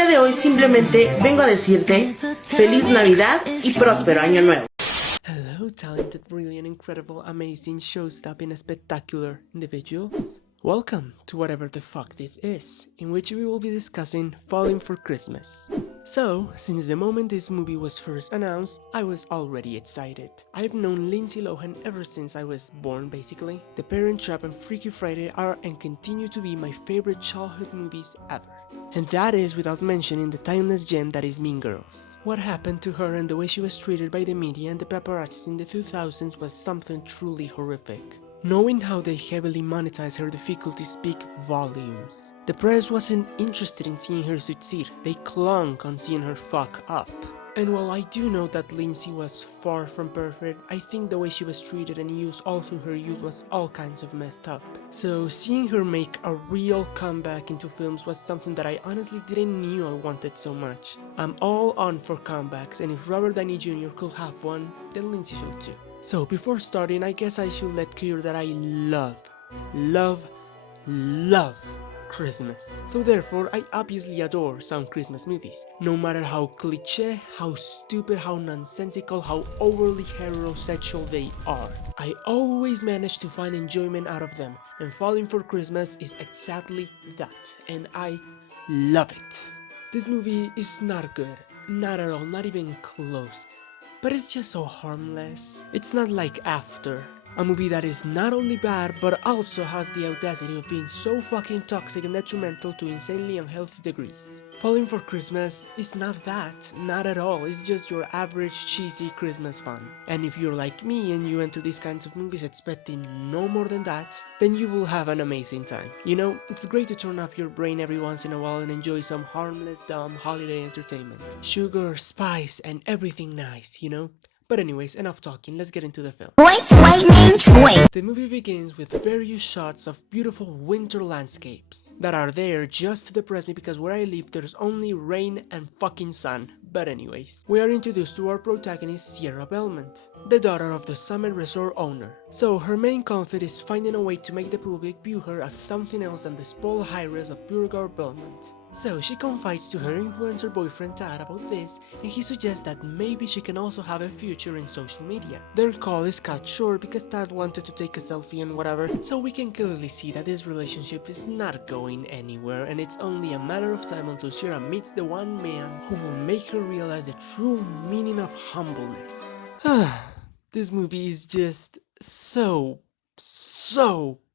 día de hoy simplemente vengo a decirte feliz Navidad y próspero año nuevo. Hello, talented, brilliant, incredible, amazing, show-stopping, spectacular individuals. Welcome to whatever the fuck this is, in which we will be discussing Falling for Christmas. So, since the moment this movie was first announced, I was already excited. I've known Lindsay Lohan ever since I was born, basically. The Parent Trap and Freaky Friday are and continue to be my favorite childhood movies ever. And that is without mentioning the timeless gem that is Mean Girls. What happened to her and the way she was treated by the media and the paparazzi in the 2000s was something truly horrific. Knowing how they heavily monetize her difficulties speak volumes. The press wasn't interested in seeing her succeed, they clung on seeing her fuck up. And while I do know that Lindsay was far from perfect, I think the way she was treated and used all through her youth was all kinds of messed up. So seeing her make a real comeback into films was something that I honestly didn't knew I wanted so much. I'm all on for comebacks, and if Robert Downey Jr. could have one, then Lindsay should too. So before starting, I guess I should let clear that I love Christmas. So therefore, I obviously adore some Christmas movies. No matter how cliché, how stupid, how nonsensical, how overly heterosexual they are. I always manage to find enjoyment out of them, and Falling for Christmas is exactly that, and I love it. This movie is not good, not at all, not even close. But it's just so harmless. It's not like After, a movie that is not only bad but also has the audacity of being so fucking toxic and detrimental to insanely unhealthy degrees. Falling for Christmas is not that, not at all, it's just your average cheesy Christmas fun. And if you're like me and you enter these kinds of movies expecting no more than that, then you will have an amazing time. You know, it's great to turn off your brain every once in a while and enjoy some harmless, dumb holiday entertainment. Sugar, spice, and everything nice, you know? But anyways, enough talking, let's get into the film. The movie begins with various shots of beautiful winter landscapes that are there just to depress me because where I live there's only rain and fucking sun. But anyways, we are introduced to our protagonist Sierra Belmont, the daughter of the Summit Resort owner. So her main conflict is finding a way to make the public view her as something else than the spoiled heiress of Beauregard Belmont. So she confides to her influencer boyfriend Tad about this, and he suggests that maybe she can also have a future in social media. Their call is cut short because Tad wanted to take a selfie and whatever, so we can clearly see that this relationship is not going anywhere, and it's only a matter of time until Sierra meets the one man who will make her realize the true meaning of humbleness. This movie is just so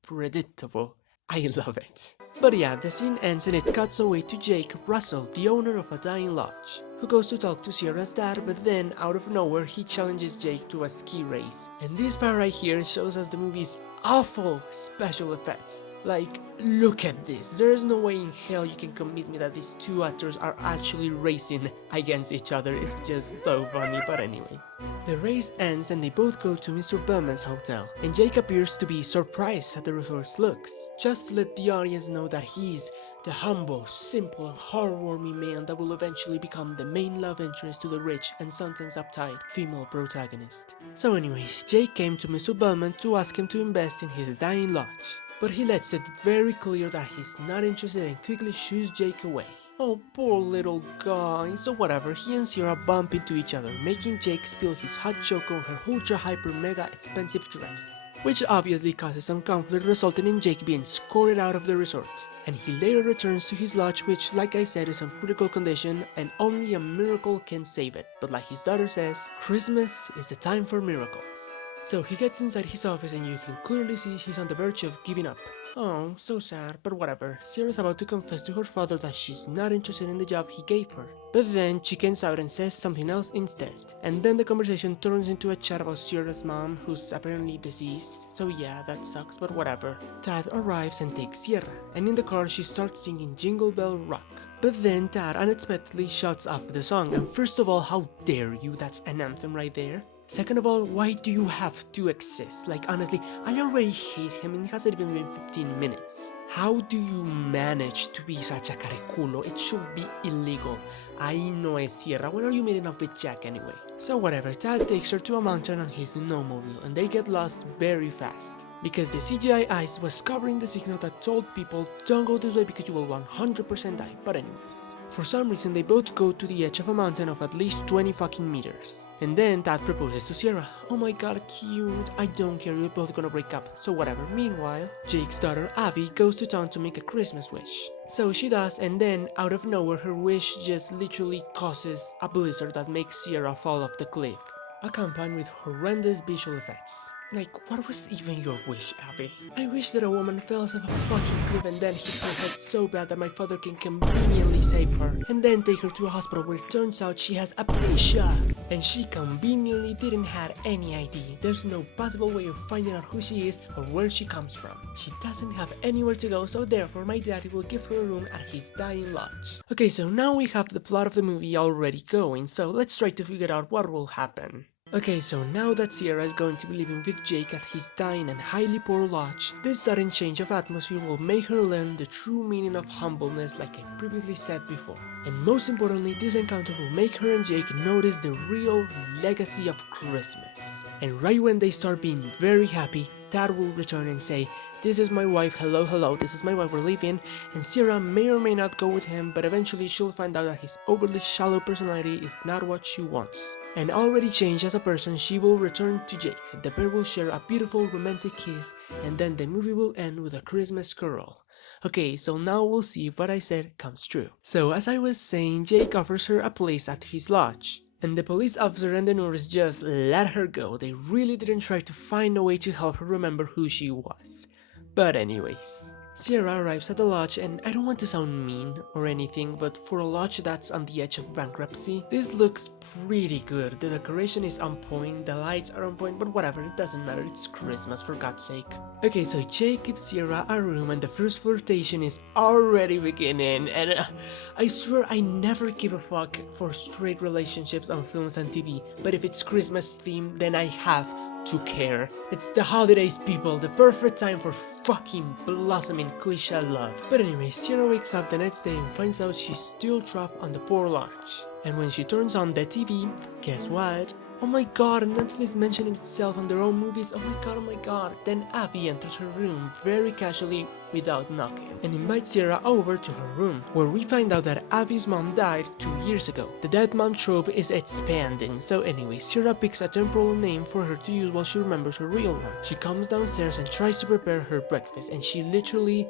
predictable. I love it. But yeah, the scene ends and it cuts away to Jake Russell, the owner of a dying lodge, who goes to talk to Sierra's dad, but then out of nowhere he challenges Jake to a ski race. And this part right here shows us the movie's awful special effects. Like, look at this. There is no way in hell you can convince me that these two actors are actually racing against each other. It's just so funny, but anyways. The race ends and they both go to Mr. Bellman's hotel, and Jake appears to be surprised at the resort's looks, just to let the audience know that he's the humble, simple, and heartwarming man that will eventually become the main love interest to the rich and sometimes uptight female protagonist. So anyways, Jake came to Mr. Bellman to ask him to invest in his dying lodge, but he lets it very clear that he's not interested and quickly shoos Jake away. Oh, poor little guy. So whatever, he and Sierra bump into each other, making Jake spill his hot choco on her ultra hyper mega expensive dress, which obviously causes some conflict, resulting in Jake being escorted out of the resort. And he later returns to his lodge, which, like I said, is in critical condition and only a miracle can save it. But like his daughter says, Christmas is the time for miracles. So he gets inside his office and you can clearly see he's on the verge of giving up. Oh, so sad, but whatever. Sierra's about to confess to her father that she's not interested in the job he gave her. But then she chickens out and says something else instead. And then the conversation turns into a chat about Sierra's mom, who's apparently deceased. So yeah, that sucks, but whatever. Tad arrives and takes Sierra, and in the car she starts singing Jingle Bell Rock. But then Tad unexpectedly shuts off the song, and first of all, how dare you, that's an anthem right there. Second of all, why do you have to exist? Like honestly, I already hate him and it hasn't even been 15 minutes. How do you manage to be such a cariculo? It should be illegal. Ahí no es Sierra. When are you meeting up with Jack anyway? So whatever, Tad takes her to a mountain on his snowmobile and they get lost very fast. Because the CGI ice was covering the signal that told people don't go this way because you will 100% die. But anyways. For some reason they both go to the edge of a mountain of at least 20 fucking meters. And then Tad proposes to Sierra. Oh my god, cute. I don't care, you're both gonna break up. So whatever. Meanwhile, Jake's daughter Abby goes to town to make a Christmas wish. So she does, and then out of nowhere her wish just literally causes a blizzard that makes Sierra fall off the cliff, accompanied with horrendous visual effects. Like, what was even your wish, Abby? I wish that a woman fell off a fucking cliff and then hit her head so bad that my father can conveniently save her, and then take her to a hospital where it turns out she has alopecia! And she conveniently didn't have any ID. There's no possible way of finding out who she is or where she comes from. She doesn't have anywhere to go, so therefore my daddy will give her a room at his dying lodge. Okay, so now we have the plot of the movie already going, so let's try to figure out what will happen. Okay, so now that Sierra is going to be living with Jake at his dying and highly poor lodge, this sudden change of atmosphere will make her learn the true meaning of humbleness like I previously said before. And most importantly, this encounter will make her and Jake notice the real legacy of Christmas. And right when they start being very happy, Dad will return and say, "This is my wife, hello, this is my wife, we're leaving," and Sierra may or may not go with him, but eventually she'll find out that his overly shallow personality is not what she wants. And already changed as a person, she will return to Jake. The pair will share a beautiful romantic kiss, and then the movie will end with a Christmas carol. Okay, so now we'll see if what I said comes true. So as I was saying, Jake offers her a place at his lodge. And the police officer and the nurse just let her go. They really didn't try to find a way to help her remember who she was. But anyways, Sierra arrives at the lodge, and I don't want to sound mean or anything, but for a lodge that's on the edge of bankruptcy, this looks pretty good. The decoration is on point, the lights are on point, but whatever, it doesn't matter, it's Christmas for God's sake. Okay, so Jake gives Sierra a room and the first flirtation is already beginning, and I swear I never give a fuck for straight relationships on films and TV, but if it's Christmas themed, then I have to care. It's the holidays, people, the perfect time for fucking blossoming cliche love. But anyway, Sierra wakes up the next day and finds out she's still trapped on the poor lodge. And when she turns on the TV, guess what? Oh my god, Netflix is mentioning itself on their own movies. Oh my god. Then Abby enters her room very casually without knocking and invites Sierra over to her room, where we find out that Abby's mom died 2 years ago. The dead mom trope is expanding, so anyway, Sierra picks a temporal name for her to use while she remembers her real one. She comes downstairs and tries to prepare her breakfast, and she literally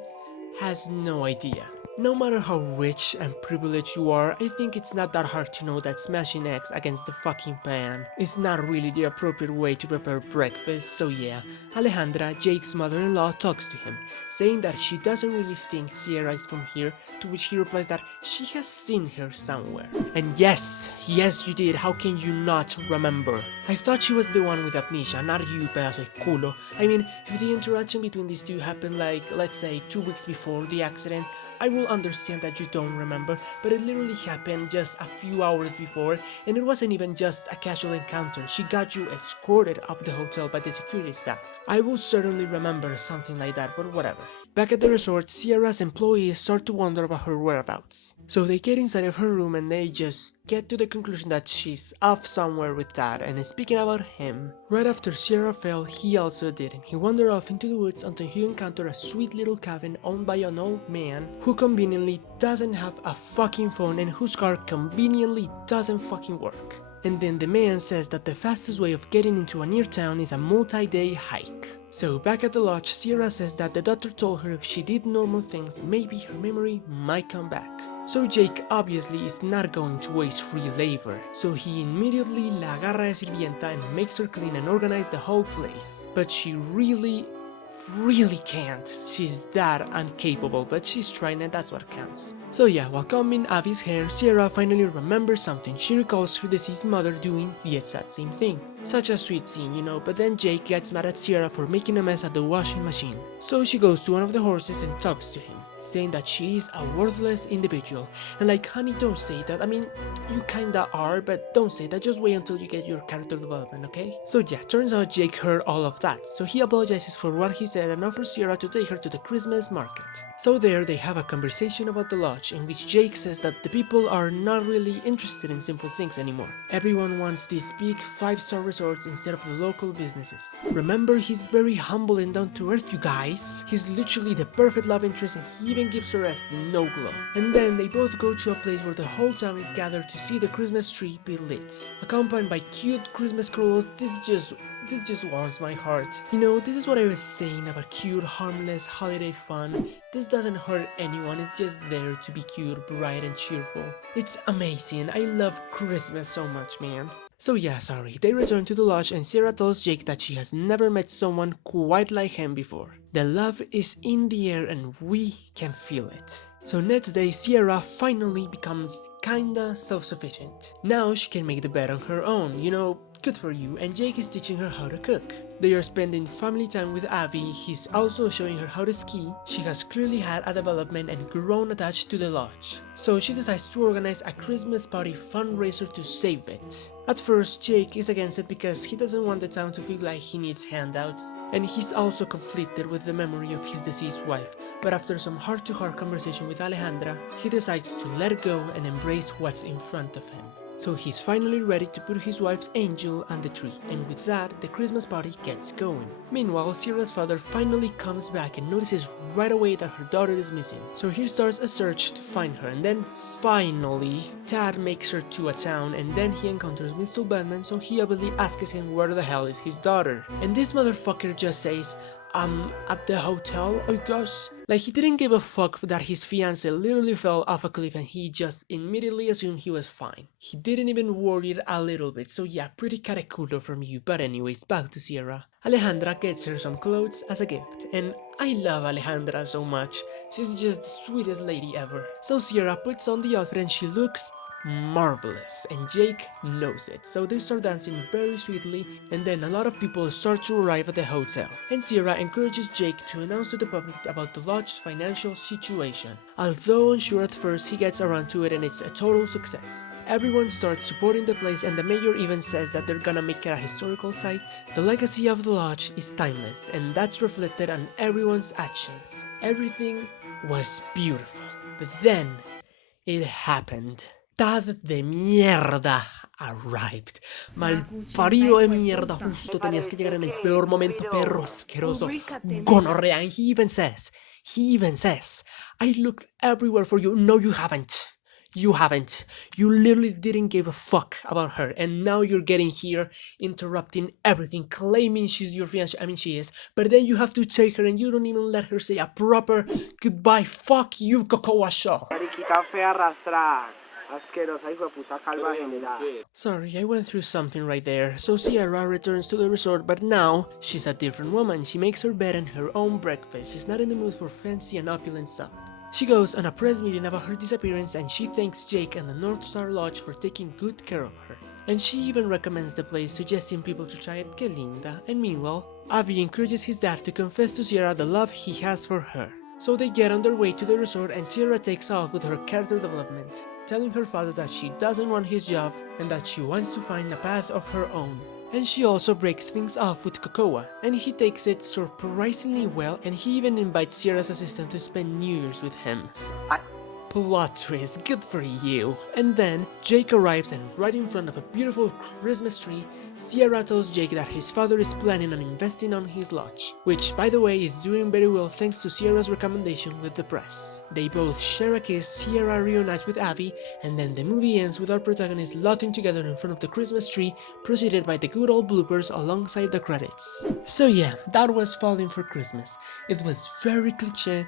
has no idea. No matter how rich and privileged you are, I think it's not that hard to know that smashing eggs against the fucking pan is not really the appropriate way to prepare breakfast, so yeah, Alejandra, Jake's mother-in-law, talks to him, saying that she doesn't really think Sierra is from here, to which he replies that she has seen her somewhere. And yes you did, how can you not remember? I thought she was the one with amnesia, not you, pedazo de culo. I mean, if the interaction between these two happened like, let's say, 2 weeks before the accident, I will understand that you don't remember, but it literally happened just a few hours before, and it wasn't even just a casual encounter. She got you escorted off the hotel by the security staff. I will certainly remember something like that, but whatever. Back at the resort, Sierra's employees start to wonder about her whereabouts. So they get inside of her room and they just get to the conclusion that she's off somewhere with Dad. And speaking about him, right after Sierra fell, he also did. He wandered off into the woods until he encountered a sweet little cabin owned by an old man who conveniently doesn't have a fucking phone and whose car conveniently doesn't fucking work. And then the man says that the fastest way of getting into a near town is a multi-day hike. So back at the lodge, Sierra says that the doctor told her if she did normal things, maybe her memory might come back. So Jake obviously is not going to waste free labor, so he immediately la agarra de sirvienta and makes her clean and organize the whole place. But she really can't. She's that incapable, but she's trying and that's what counts. So yeah, while combing Avi's hair, Sierra finally remembers something. She recalls her deceased mother doing the exact same thing. Such a sweet scene, you know, but then Jake gets mad at Sierra for making a mess at the washing machine. So she goes to one of the horses and talks to him, saying that she is a worthless individual. And like, honey, don't say that. I mean, you kinda are, but don't say that. Just wait until you get your character development, okay? So yeah, turns out Jake heard all of that. So he apologizes for what he said and offers Sierra to take her to the Christmas market. So there they have a conversation about the lodge in which Jake says that the people are not really interested in simple things anymore. Everyone wants these big 5-star resorts instead of the local businesses. Remember, he's very humble and down to earth, you guys. He's literally the perfect love interest and he even gives her a snow globe. And then they both go to a place where the whole town is gathered to see the Christmas tree be lit. Accompanied by cute Christmas carols, this just warms my heart. You know, this is what I was saying about cute, harmless, holiday fun. This doesn't hurt anyone, it's just there to be cute, bright and cheerful. It's amazing, I love Christmas so much, man. So yeah, sorry, they return to the lodge and Sierra tells Jake that she has never met someone quite like him before. The love is in the air and we can feel it. So next day, Sierra finally becomes kinda self-sufficient. Now she can make the bed on her own, you know, good for you, and Jake is teaching her how to cook. They are spending family time with Avi, he's also showing her how to ski. She has clearly had a development and grown attached to the lodge. So she decides to organize a Christmas party fundraiser to save it. At first, Jake is against it because he doesn't want the town to feel like he needs handouts, and he's also conflicted with the memory of his deceased wife, but after some heart-to-heart conversation with Alejandra, he decides to let go and embrace what's in front of him. So he's finally ready to put his wife's angel on the tree, and with that, the Christmas party gets going. Meanwhile, Sierra's father finally comes back and notices right away that her daughter is missing. So he starts a search to find her, and then finally, Tad makes her to a town, and then he encounters Mr. Batman, so he obviously asks him where the hell is his daughter. And this motherfucker just says, at the hotel, I guess. Like, he didn't give a fuck that his fiancée literally fell off a cliff and he just immediately assumed he was fine. He didn't even worry a little bit, so yeah, pretty caraculo from you. But anyways, back to Sierra. Alejandra gets her some clothes as a gift, and I love Alejandra so much. She's just the sweetest lady ever. So Sierra puts on the outfit and she looks marvelous, and Jake knows it, so they start dancing very sweetly, and then a lot of people start to arrive at the hotel, and Sierra encourages Jake to announce to the public about the lodge's financial situation. Although unsure at first, he gets around to it and it's a total success. Everyone starts supporting the place and the mayor even says that they're gonna make it a historical site. The legacy of the lodge is timeless, and that's reflected on everyone's actions. Everything was beautiful, but then it happened. Tad de mierda arrived. Malparido de mierda, justo tenías que llegar en el peor momento, perro asqueroso. Gonorrea. And he even says, I looked everywhere for you. No, you haven't. You haven't. You literally didn't give a fuck about her, and now you're getting here, interrupting everything, claiming she's your fiancée. I mean, she is, but then you have to take her and you don't even let her say a proper goodbye. Fuck you, Cocoa Shaw. Sorry, I went through something right there. So Sierra returns to the resort, but now she's a different woman. She makes her bed and her own breakfast. She's not in the mood for fancy and opulent stuff. She goes on a press meeting about her disappearance and she thanks Jake and the North Star Lodge for taking good care of her. And she even recommends the place, suggesting people to try it. Que linda. And meanwhile, Avi encourages his dad to confess to Sierra the love he has for her. So they get on their way to the resort and Sierra takes off with her character development, telling her father that she doesn't want his job and that she wants to find a path of her own. And she also breaks things off with Cocoa, and he takes it surprisingly well, and he even invites Sierra's assistant to spend New Year's with him. Plot twist, good for you. And then Jake arrives, and right in front of a beautiful Christmas tree, Sierra tells Jake that his father is planning on investing on his lodge, which by the way is doing very well thanks to Sierra's recommendation with the press. They both share a kiss, Sierra reunites with Avi, and then the movie ends with our protagonists lotting together in front of the Christmas tree, preceded by the good old bloopers alongside the credits. So yeah, that was Falling for Christmas. It was very cliché,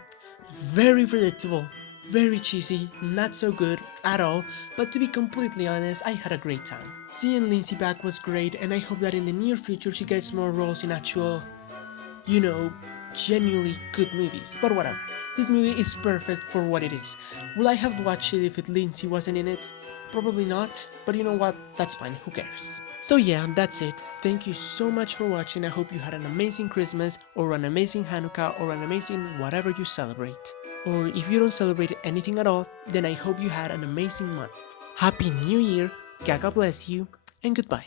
very predictable, very cheesy, not so good at all, but to be completely honest, I had a great time. Seeing Lindsay back was great, and I hope that in the near future she gets more roles in actual, you know, genuinely good movies, but whatever. This movie is perfect for what it is. Will I have watched it if Lindsay wasn't in it? Probably not, but you know what, that's fine, who cares. So yeah, that's it. Thank you so much for watching. I hope you had an amazing Christmas, or an amazing Hanukkah, or an amazing whatever you celebrate. Or if you don't celebrate anything at all, then I hope you had an amazing month. Happy New Year, God bless you, and goodbye.